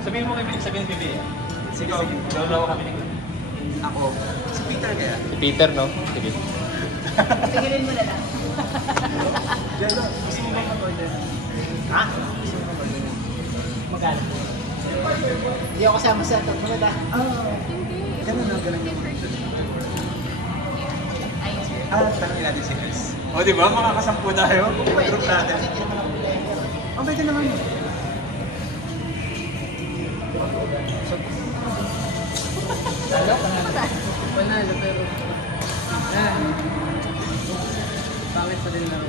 Sabihin mo kay Bibi. Sige, Ikaw, sige. lolo kami ni Ako. Si Peter kaya? Si Peter, no? Sige. Tinginin mo na lang. Jello, gusto mo ba mag-order? Ha? Gusto mo mag-order? Magkano? Hindi ako kasama sa top mo na. Ganun na, ganun yung Ayun, sir. tanongin natin si Chris. O, di ba? Makakasampu tayo. Group natin. Kasi hindi naman ako player. Oh, pwede naman. Ano? Panalo, pero... Pangit pa din laro.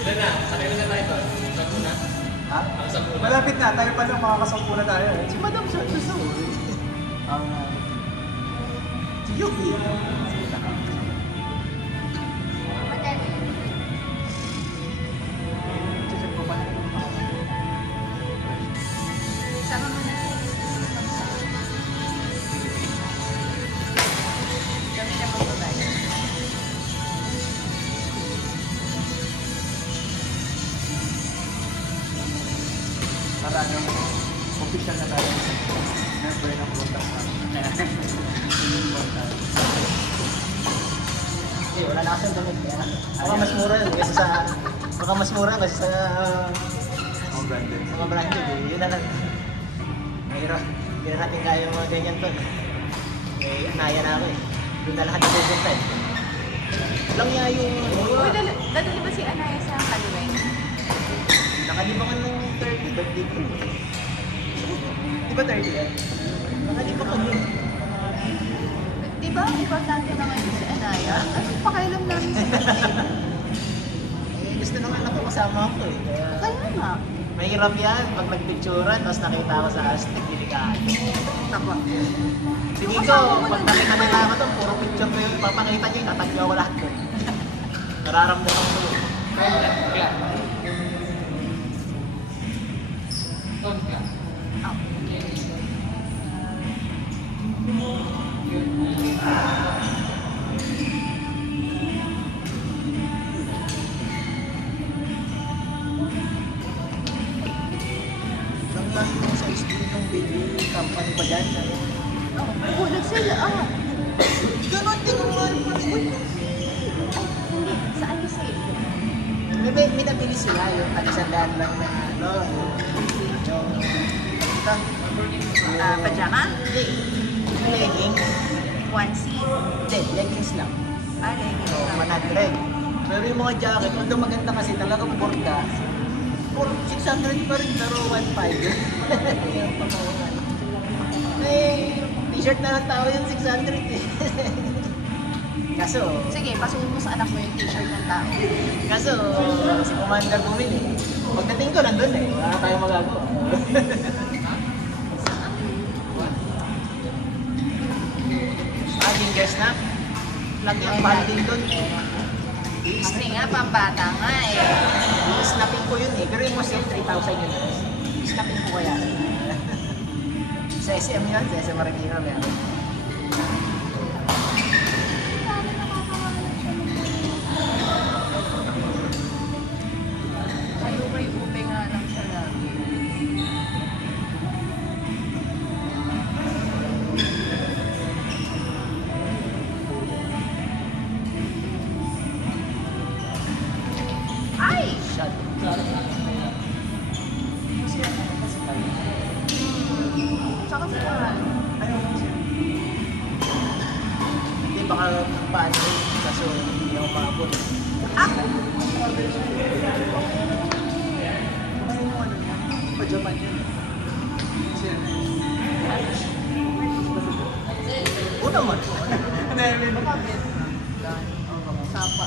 Ilan na? Sakay na tayo ba? Sampu na? Ha? Sampu na. Malapit na. Tayo pa lang makakasampu na tayo. Si Madam Shot gusto. Si Yuki. Check ko pa. Sama mo na. Kami na magbabayad. Para ano, official na tayo. Member ng broadcast namin. Hindi, wala na kasang damit. Baka mas mura yun kasi sa... Baka mas mura kasi sa... Mga branded. mga branded eh. Yun na lang. Mahirap. Hindi na natin kaya yung mga ganyan to. Eh, anaya na ako eh. Doon na lahat napupunta eh. Lang niya yung... Uy, dadali ba si Anaya sa Kaliway? Nakalibangan ng 30 birthday ko. Di ba 30 yan? Nakalibangan yun. Di ba importante na ngayon si Anaya? Ano pakailam namin sa birthday? Eh, gusto ng anak ko kasama ako eh. Kaya Kaya nga. mahirap yan pag nagpicturan tapos nakita ko sa hashtag delikado. Tapa. Sige ko, pag nakita nila ako doon, puro picture ko yung papakita nyo, tatagyo ko lahat doon. Nararamdaman ko yun. Nang lagi mo sa school ng baby company ba dyan? Oh, nag-sell ah. Ganon din ang mahal pa rin. Hindi, sa ano sale? May nabili sila yung tagisandaan lang na ano, yung ito. Pajama? Hindi. Yung leggings. Onesie? Hindi, leggings lang. Ah, leggings So, lang. 100. Pero yung mga jacket, although maganda kasi talagang borda, 600 pa rin, pero 1.5. Yung pamawalan. Eh, t-shirt na lang tao yung 600 eh. Kaso, Sige, pasukin mo sa anak mo yung t-shirt ng tao. kaso, si Commander bumili. Pagdating ko, nandun eh. Wala tayong magagawa. Aging guest na. Lagi ang mahal din doon. Kasi nga, pambata nga eh. Snapping ko yun eh. Pero yung mas yun, 3,000 yun. Snapping ko kaya. Sa SM yun, sa SM Marikina. Meron. Ay, ube nga lang siya lagi. Ay! Shot. Saka si Juan. Hindi baka paano rin. Kaso hindi ako maabot. Ah! Pajaman yun. Una mo. Ano yun? Bakit? Sapa.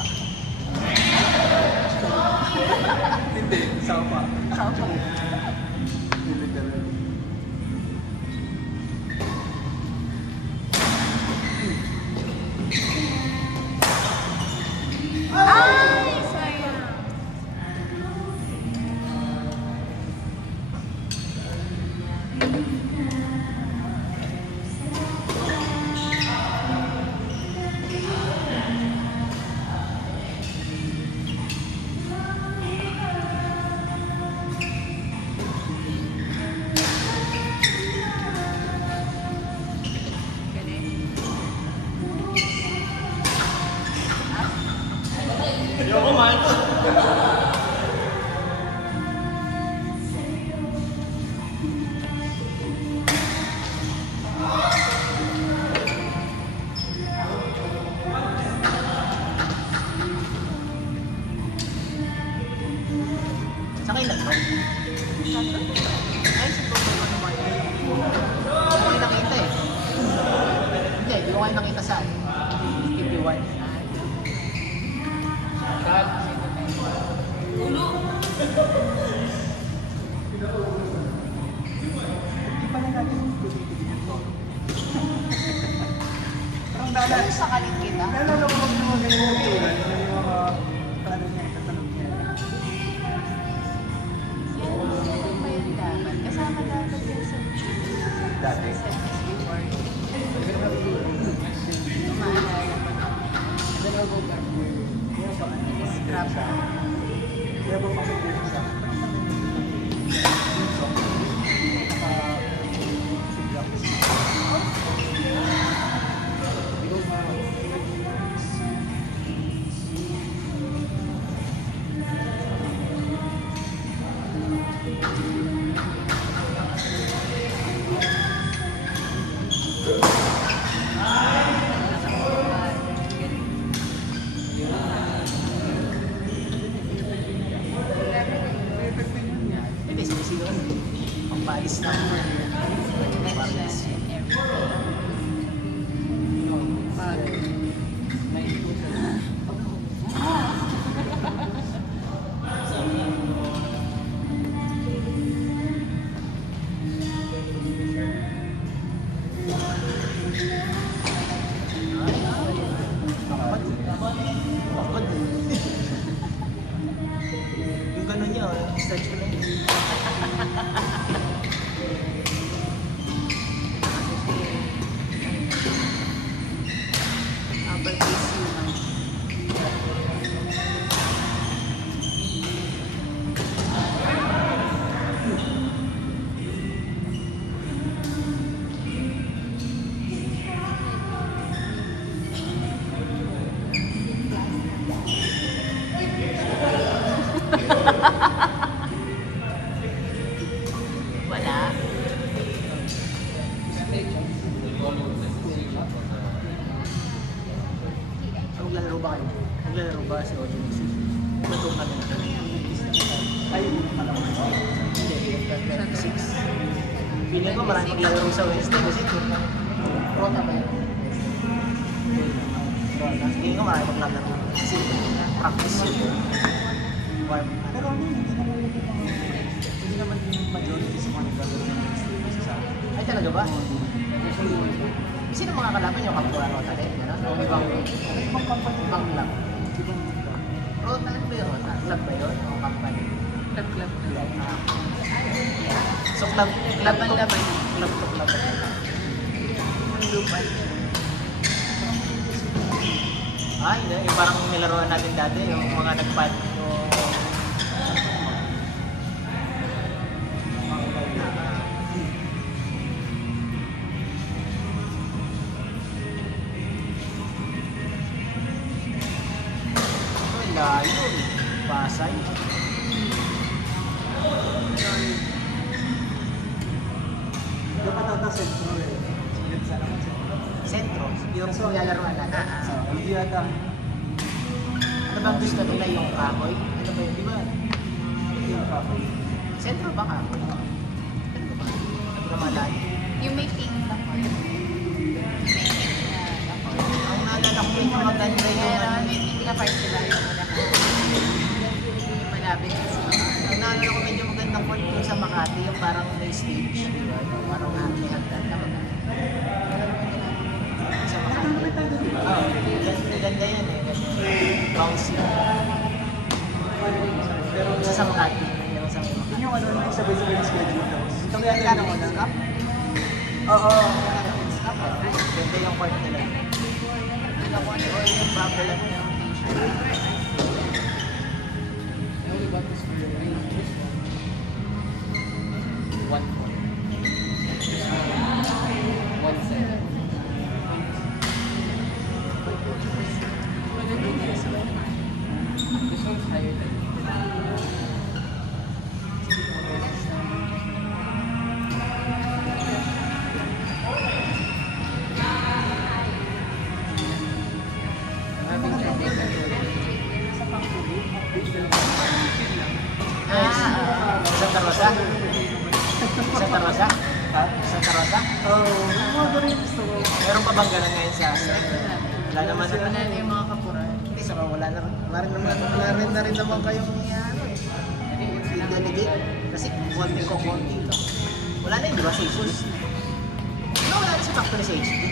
Hindi, sapa. Sapa. Literal. Ay! Sayang. Sa kailan ba? Ay, sa totoo ano ba yun? Hindi ko kayo nakita eh. Hindi ko kayo nakita saan. 51. Hindi pa na natin tumitigil ito. Parang Pero sa kaling kita. Nalalawag ng mga ganyan na tulad. Yung mga paano niya, katalog niya. Yan pa yun dapat. Kasama dapat yun sa Dati. before. Maalala ko na. Scrap. Kaya ba pasok din sa yung song? Naka-sigla ko siya. Hindi, sinisigaw. Pangbayis na. Pangbayis. Bakod. Yung gano'n niya, stretch ko lang. Uppercase human. Wala. Maglalaro ba kayo? Maglalaro ba si Ojo Mixi? Matong kami na. Ay, alam mo. Hindi, 26. Feeling ko marami maglalaro sa Wednesday kasi Rota ba yun? Rota. Feeling ko marami maglalaro. Kasi practice yun. Warm. Pero ano, hindi naman yung majority sa mga naglalaro ng Wednesday sa akin. Ay talaga ba? Sino mga kalaban yung kapwa Rota din? Gano'n? O ibang Ibang company. ibang club? Ibang Rota, ano ba yun? Rota? Club ba yun? O company? Club. Ah. So club Laban-laban. Club to club. Lupan. Ay, yung parang nilaruan natin dati, yung mga nagpad. Ay, layo. Pasay. dapat ata sentro eh. Sulit sana kung sentro. Sentro. Yung nilalaruan natin. Hindi ata. Ano bang gusto nila yung kahoy? Ano ba yun? Di ba? Hindi ang kapoy. Sentro ba kahoy? Ano ba? Ano ba malayo? Yung may pink takoy. May pink na takoy. Ang naalala ko yung maganda yung Pero ano. may pink na part sila yung yung malapit sa Ang naalala ko medyo magandang court yung sa Makati, yung parang may stage, di ba? Yung parang may hagdan. Tama ba? Sa Makati. Oo, ganda yan eh. Bouncy. Pero Sa Makati. Yung sa Makati. yun yung ano na yung sabay-sabay na schedule tapos. Kami ang kano mo, Cup? Oo. Cup. Ganda yung court nila. Ano ko ano yung problem niya. One point. 1-7. This one's higher than having trouble controlling. Sa Tarosa? Ha? Sa Tarosa? Oo, mga ganun gusto ko. Meron pa bang ganun ngayon sa Wala naman Wala na yung mga kapuran. Hindi, saka wala rin naman kayong ano eh. I-delegate. Kasi konti lang. Wala na yun, di ba, sa issues? Ano wala na sa factory sa HD?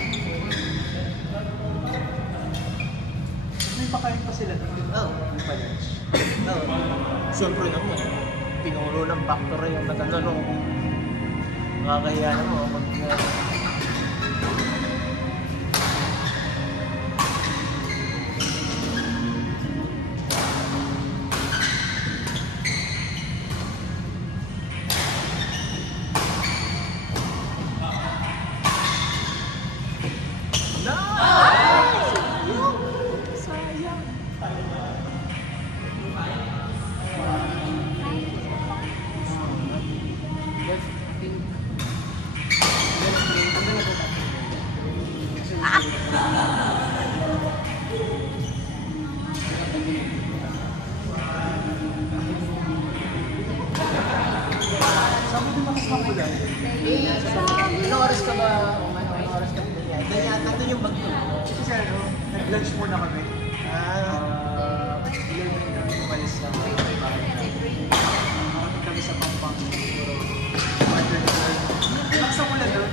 May pakain pa sila. Oo. May pa-lunch. Oo. Siyempre naman. Pinulo ng factory yung nagano kung nakakahiya naman pag Sabi din makakabulan. Ilang oras ka ba? Ilang oras ka ba? Doon yata doon yung bag mo. Kasi ano, nag-lunch muna kami. Ah, Ilan na kami umalis sa Nakapit kami sa Pampang. Siguro, Laksa mo lang doon.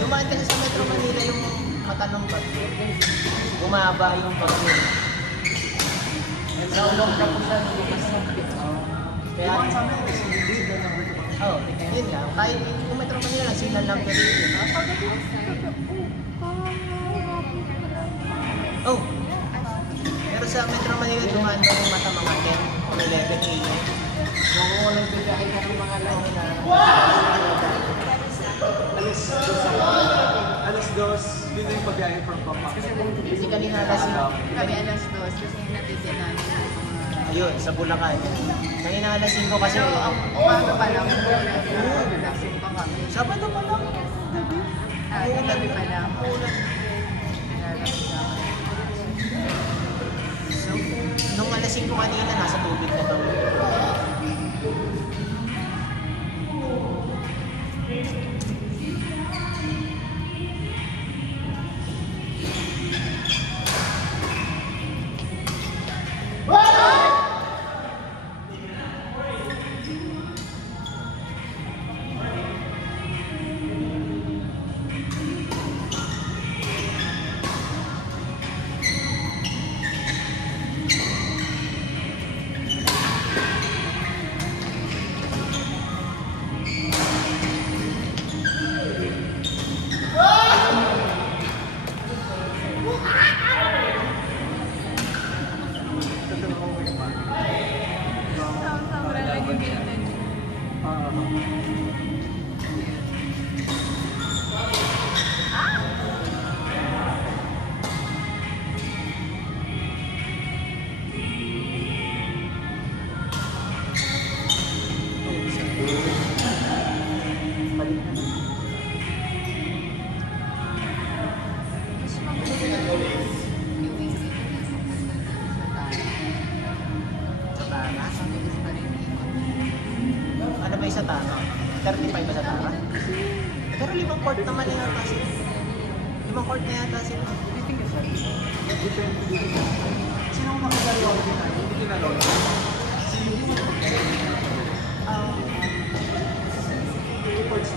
dumaan kasi sa Metro Manila yung matanong bag. Bumaba yung bag mo. Sa ulong ka po siya, lumas ng pit. Kaya, Kaya sa amin, kasi hindi. oh, yun nga. Kahit yung Metro Manila lang, signal lang ka dito. Oh, pero sa Metro Manila, dumaan na yung mata mga 10 o 11 a.m. Nung walang bigahin na ng mga line na Alas dos, yun na yung pagbiyahe from Pampang. kasi kanina alas Kami alas 2 kasi natityan namin yung mga... ayun, sa Bulacan. Kanina alas 5 kasi. Pero ang umaga pa lang, lasing pa kami. Sabado pa lang. Gabi pa lang. So, nung alas 5 kanina, nasa tubig na daw. Sobrang nagigilid. Mas mabilis yung wingit. Sa Tara. Mabilis pa rin ikot. Ano ba yung sa Tara? 35 ba sa Tara? Pero 5 court naman na yata sila. 5 court na yata sila. Depende dito. Sino ang makagari ako din tayo? Hindi kinalog. Reports